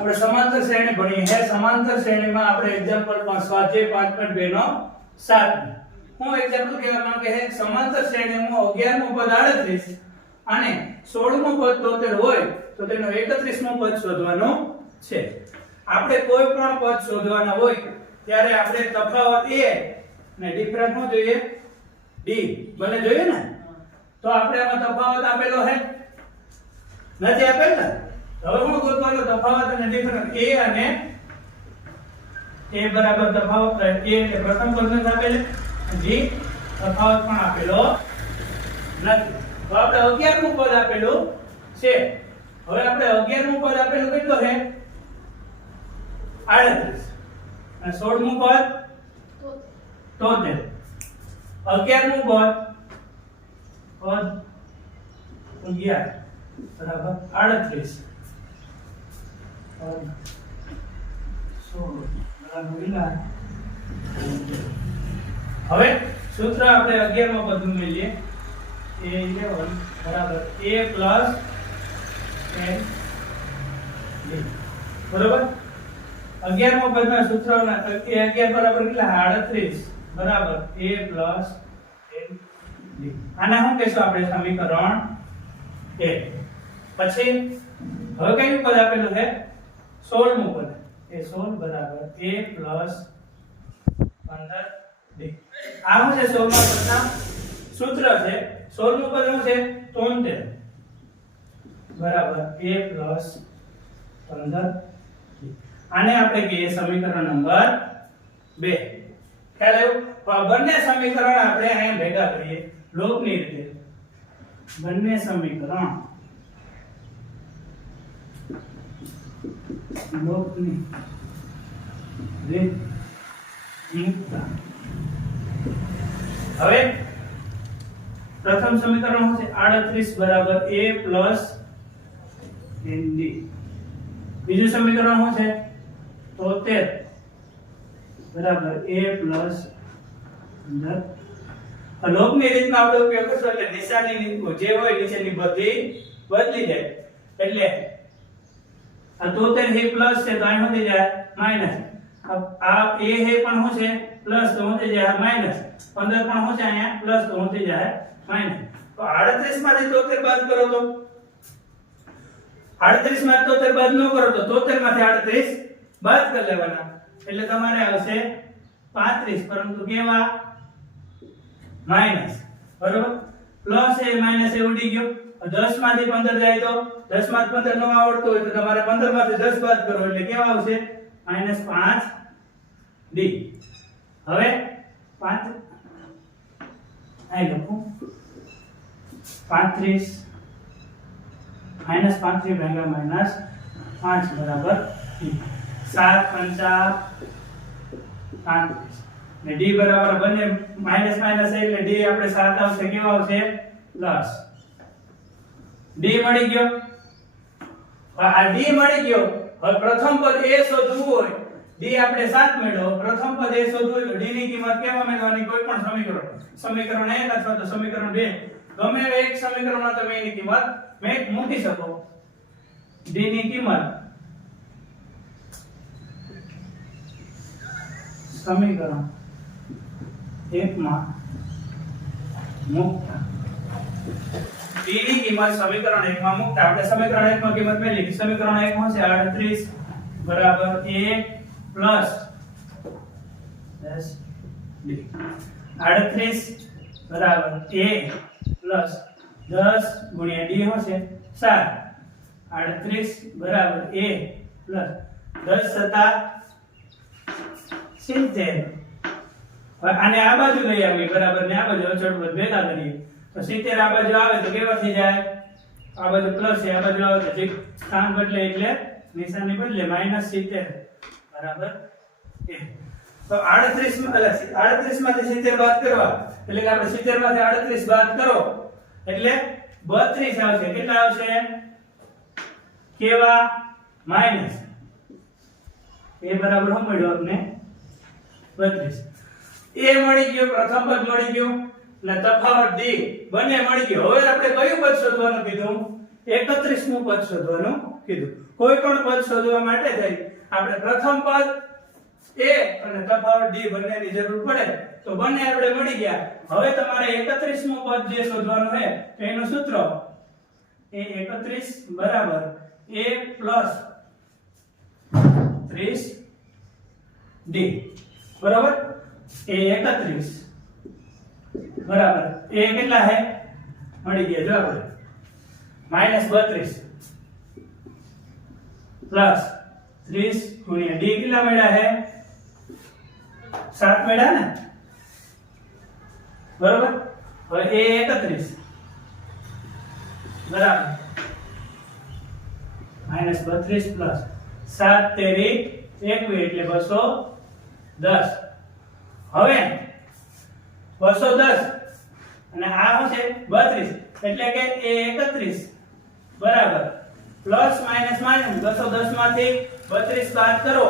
આપણે સમાંતર શ્રેણી ભણીએ છે સમાંતર શ્રેણીમાં આપણે એક્ઝામ્પલ માં સ્વાધ્યાય 5.2 નો 7 હું એક્ઝામ્પલ કહેવા માંગે છે સમાંતર શ્રેણીમાં 11મું પદ 38 અને 16મું પદ 73 હોય તો તેનો 31મું પદ શોધવાનો છે આપણે કોઈ પણ પદ શોધવાના હોય ત્યારે આપણે તફાવત a અને ડિફરન્સ શું જોઈએ d બને જોઈએ ને તો આપણે આમાં તફાવત આપેલો છે નથી આપેલ ને હવે હું ગોતવાનો તફાવત અને ડિફરન્સ a અને a બરાબર તફાવત a એટલે પ્રથમ પદને આપેલ g તફાવત પણ આપેલો નથી તો આપણે 11મું પદ આપેલું છે હવે આપણે 11મું પદ આપેલું કેટલો છે 38 અને 16મું પદ 73 11મું પદ 11 બરાબર 38 હવે સૂત્ર આપણે 11માં પદનું લઈએ a11 બરાબર a plus n b બરાબર 11માં પદના સૂત્રના a11 બરાબર કેટલા 38 બરાબર a plus n b આને શું કહેશું આપણે સમીકરણ 1 પછી હવે કયું પદ આપેલું છે 16મું પદ એ 16 બરાબર a plus 15b આ શું છે 16મા પદના સૂત્ર છે 16મું પદ શું છે 73 બરાબર a plus 15b આને આપણે કહીએ સમીકરણ નંબર 2 ખ્યાલ આવ્યો બંને સમીકરણ આપણે અહીંયા ભેગા કરીએ લોકની રીતે બંને સમીકરણ લોકની રીત મૂકતા હવે પ્રથમ સમીકરણ શું છે 38 બરાબર a plus nd બીજું સમીકરણ શું છે 73 બરાબર a plus 15 લોકની રીતનો આપણે ઉપયોગ કરશું એટલે નિશાની જે હોય નીચેની બધી બદલી જાય એટલે આ 73 હે પ્લસ છે તો અહીં થઈ જાય માઈનસ આ a હે પણ શું છે પ્લસ તો થઈ જાય માઈનસ 15 પણ શું છે અહીંયા પ્લસ તો થઈ જાય માઈનસ તો 38 માંથી 73 બાદ કરો તો 38 માંથી 73 બાદ ન કરો તો 73 માંથી 38 બાદ કરી લેવાના એટલે તમારે આવશે 35 પરંતુ કેવા માઈનસ બરોબર પ્લસ એ માઈનસ એ ઉડી ગયો 10 માંથી 15 જાય તો 10 માંથી 15 ન આવડતો હોય તો તમારે 15 માંથી 10 બાદ કરો એટલે કેવા આવશે -5d હવે 5 આઈ લખો 35 -35 ભાગ્યા -5 બરાબર 7 5 35 ને d બરાબર બંને માઈનસ માઈનસ એટલે d આપણે 7 આવશે કેવા આવશે પ્લસ d મળી ગયો આ d મળી ગયો હવે પ્રથમ પદ a શોધવું હોય d આપણે 7 મેળવો પ્રથમ પદ a શોધવું હોય તો d ની કિંમત કેવા મેળવવાની કોઈ પણ સમીકરણ 1 અથવા તો સમીકરણ 2 ગમે એક સમીકરણમાં તમે એની કિંમત મૂકી શકો d ની કિંમત સમીકરણ 1 માં મૂકતા d ની કિંમત સમીકરણ 1 માં મૂકતા આપણે સમીકરણ 1 માં કિંમત મેળવી કે સમીકરણ 1 માં છે 38 બરાબર a પ્લસ 10d 38 બરાબર a પ્લસ 10 ગુણ્યા d હશે 7 38 બરાબર a પ્લસ 10 સતા 70 આને આ બાજુ લઈ આવી બરાબર ને આ બાજુ અચળ પદ ભેગા કરીએ તો 70 આ બાજુ આવે તો કેવા થઈ જાય આ બાજુ પ્લસ છે આ બાજુ આવે તો સ્થાન બદલે એટલે નિશાની બદલે -70 બરાબર a તો 38 માંથી 70 બાદ કરવા એટલે કે આપણે 70 માંથી 38 બાદ કરો એટલે 32 આવશે કેટલા આવશે કેવા માઈનસ a બરાબર શું મળ્યો આપને 32 a મળી ગયો પ્રથમ પદ મળી ગયું અને તફાવત d બંને મળી ગયો હવે આપણે કયું પદ શોધવાનું કીધું 31મું પદ શોધવાનું કીધું. કોઈ પણ પદ શોધવા માટે થઈ આપણે પ્રથમ પદ a અને તફાવત d બંનેની જરૂર પડે તો બંને આપણે મળી ગયા. હવે તમારે 31મું પદ જે શોધવાનું છે તો એનું સૂત્ર a 31 બરાબર a પ્લસ 30d બરાબર. a 31 બરાબર a કેટલા છે મળી ગયા જો આપણે -32 પ્લસ 30 ગુણ્યા d કેટલા મળ્યા છે 7 મળ્યા ને બરાબર. હવે a 31 બરાબર -32 પ્લસ 7 તેરી 21 એટલે 210. હવે 210 અને આ શું છે 32 એટલે કે a 31 બરાબર પ્લસ માઈનસ માઈનસ 210 માંથી 32 બાદ કરો